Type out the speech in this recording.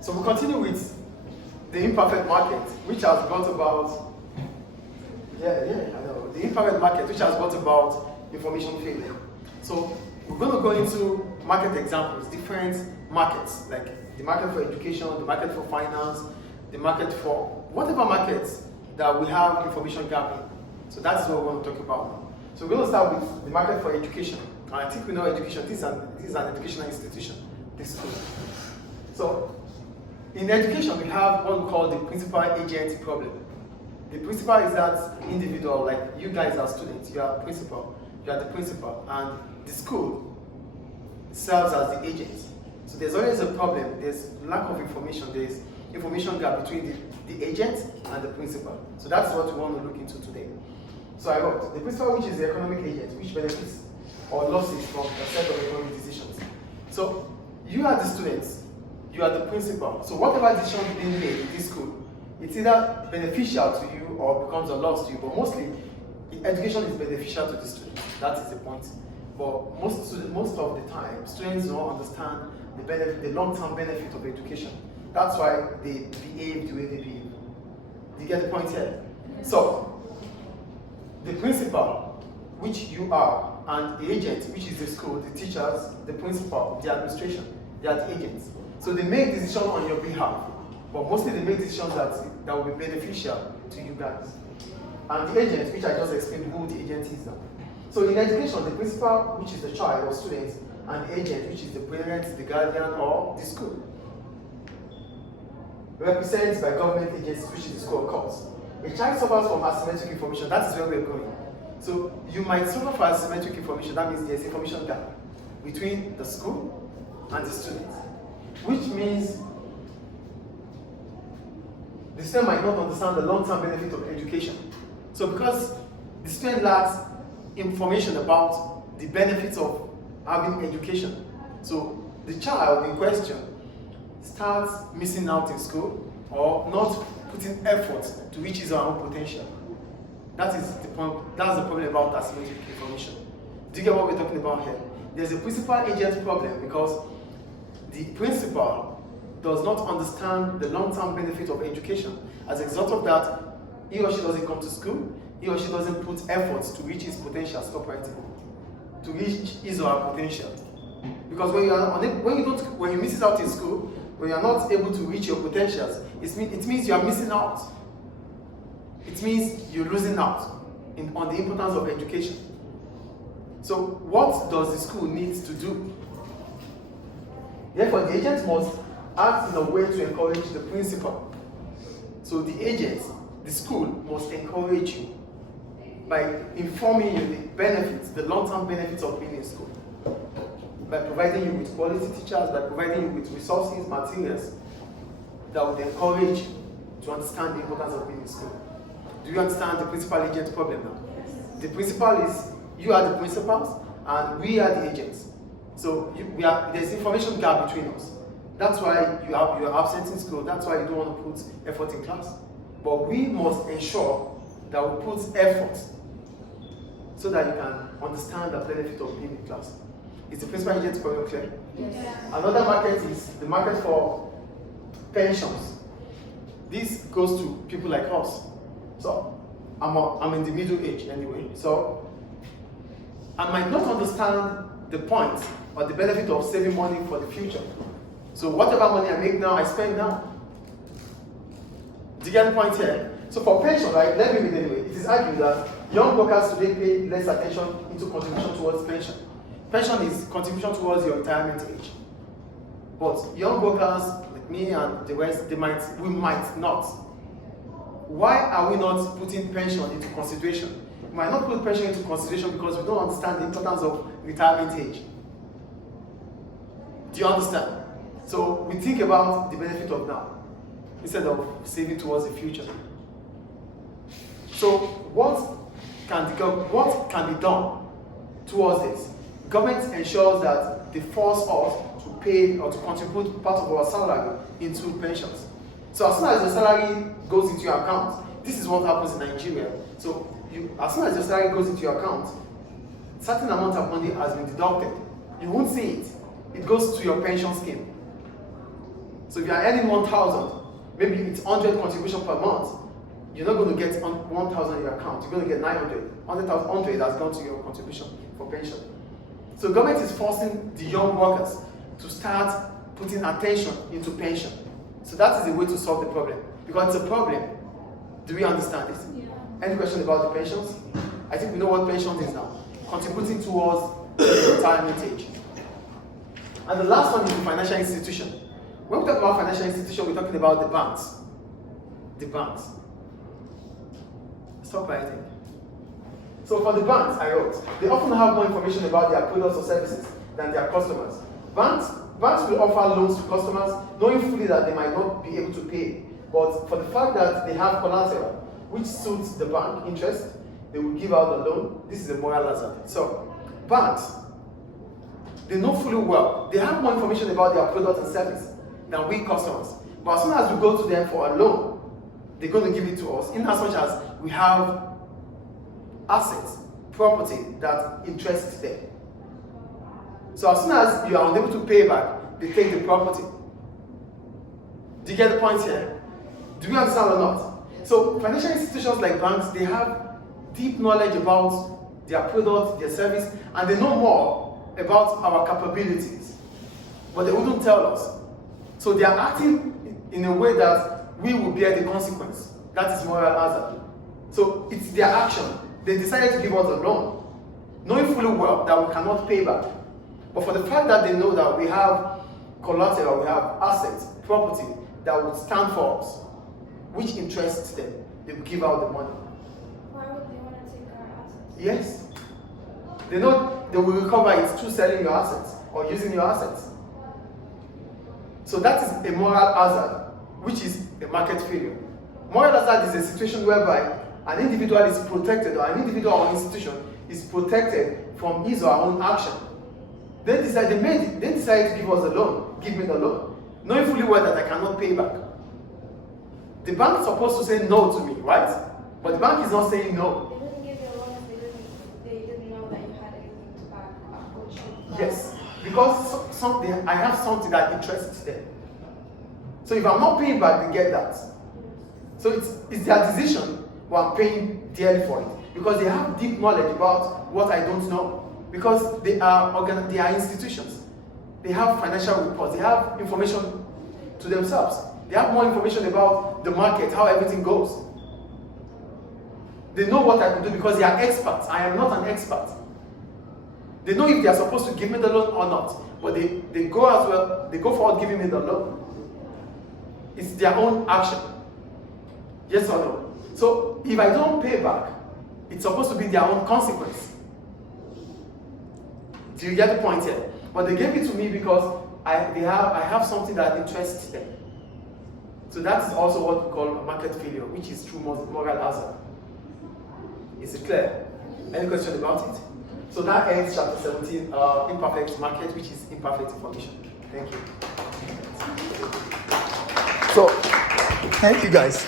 So we continue with the imperfect market, which has brought about, the imperfect market, which has brought about information failure. So we're going to go into market examples, different markets, like the market for education, the market for finance, the market for whatever markets that we have information gap in. So that's what we're going to talk about now. So we're going to start with the market for education. And I think we know education, this is an educational institution, this school. So in education, we have what we call the principal-agent problem. The principal is that individual, like you guys are students, you are principal, you are the principal, and the school serves as the agent. So there's always a problem, there's lack of information, there's information gap between the agent and the principal. So that's what we want to look into today. So I wrote, the principal, which is the economic agent, which benefits or losses from a set of economic decisions. So you are the students, you are the principal. So whatever decision being made in this school, it's either beneficial to you or becomes a loss to you. But mostly, education is beneficial to the students. That is the point. But most of the time, students don't understand the benefit, the long-term benefit of education. That's why they behave the way they behave. Do you get the point here? So, the principal, which you are, and the agent, which is the school, the teachers, the principal, the administration, they are the agents. So they make decisions on your behalf, but mostly they make decisions that will be beneficial to you guys. And the agent, which I just explained who the agent is now. So in education, the principal, which is the child or student, and the agent, which is the parent, the guardian, or the school, represented by government agencies, which is the school of course. A child suffers from asymmetric information. That is where we're going. So you might suffer from asymmetric information. That means there's information gap between the school and the student, which means the student might not understand the long-term benefit of education. So because the student lacks information about the benefits of having education, so the child in question starts missing out in school or not putting effort to reach his or her own potential. That is the point. That's the problem about asymmetric information. Do you get what we're talking about here? There's a principal-agent problem because the principal does not understand the long-term benefit of education. As a result of that, he or she doesn't come to school, he or she doesn't put efforts to reach his potential, to reach his or her potential. Because when you miss it out in school, when you are not able to reach your potentials, it means you are missing out. It means you're losing out on the importance of education. So what does the school need to do? Therefore, the agent must act in a way to encourage the principal. So the agent, the school, must encourage you by informing you the benefits, the long-term benefits of being in school. By providing you with quality teachers, by providing you with resources, materials that would encourage you to understand the importance of being in school. Do you understand the principal-agent problem now? Yes. The principal is, you are the principals, and we are the agents. So there's information gap between us. That's why you are absent in school. That's why you don't want to put effort in class. But we must ensure that we put effort so that you can understand the benefit of being in class. Is the principal-agent problem clear? Yes. Another market is the market for pensions. This goes to people like us. So I'm in the middle age anyway. So I might not understand the point or the benefit of saving money for the future. So whatever money I make now, I spend now. Do you get the point here? So for pension, right, let me read anyway. It is argued that young workers today pay less attention into contribution towards pension. Pension is contribution towards your retirement age. But young workers like me and the rest, we might not. Why are we not putting pension into consideration? We might not put pension into consideration because we don't understand the importance of retirement age. Do you understand? So we think about the benefit of now instead of saving towards the future. So what can be done towards this? Government ensures that they force us to pay or to contribute part of our salary into pensions. So as soon as your salary goes into your account, this is what happens in Nigeria. So as soon as your salary goes into your account, certain amount of money has been deducted. You won't see it. It goes to your pension scheme. So if you are earning 1,000, maybe it's 100 contribution per month, you're not going to get 1,000 in your account. You're going to get 900. 100 has gone to your contribution for pension. So government is forcing the young workers to start putting attention into pension. So that is a way to solve the problem. Because it's a problem. Do we understand this? Yeah. Any question about the pensions? I think we know what pensions is now. Contributing towards the retirement age. And the last one is the financial institution. When we talk about financial institution, we're talking about the banks. The banks. Stop writing. So for the banks, I wrote, they often have more information about their products or services than their customers. Banks will offer loans to customers, knowing fully that they might not be able to pay. But for the fact that they have collateral, which suits the bank interest, they will give out the loan. This is a moral hazard. So, banks, they know fully well, they have more information about their product and service than we customers. But as soon as we go to them for a loan, they're going to give it to us, in as much as we have assets, property that interests them. So as soon as you are unable to pay back, they take the property. Do you get the point here? Do we understand or not? So financial institutions like banks, they have deep knowledge about their product, their service, and they know more about our capabilities. But they wouldn't tell us. So they are acting in a way that we will bear the consequence. That is moral hazard. So it's their action. They decided to give us a loan, knowing fully well that we cannot pay back. But for the fact that they know that we have collateral, we have assets, property that would stand for us, which interests them, they will give out the money. Why would they want to take our assets? Yes. They know they will recover it through selling your assets or using your assets. So that is a moral hazard, which is a market failure. Moral hazard is a situation whereby an individual is protected, or an individual or institution is protected from his or her own action. They decide to give us a loan, give me the loan, knowing fully well that I cannot pay back. The bank is supposed to say no to me, right? But the bank is not saying no. They didn't give you a loan if they didn't know that you had anything to back. Yes, because I have something that interests them. So if I'm not paying back, they get that. So it's their decision, but I'm paying dearly for it. Because they have deep knowledge about what I don't know. Because they are institutions. They have financial reports. They have information to themselves. They have more information about the market, how everything goes. They know what I can do because they are experts. I am not an expert. They know if they are supposed to give me the loan or not. But they go as well, they go forward giving me the loan. It's their own action. Yes or no? So if I don't pay back, it's supposed to be their own consequence. Do you get the point here? But they gave it to me because I have something that interests them. So that is also what we call a market failure, which is true moral hazard. Is it clear? Any question about it? So that ends chapter 17, imperfect market, which is imperfect information. Thank you. So, thank you guys.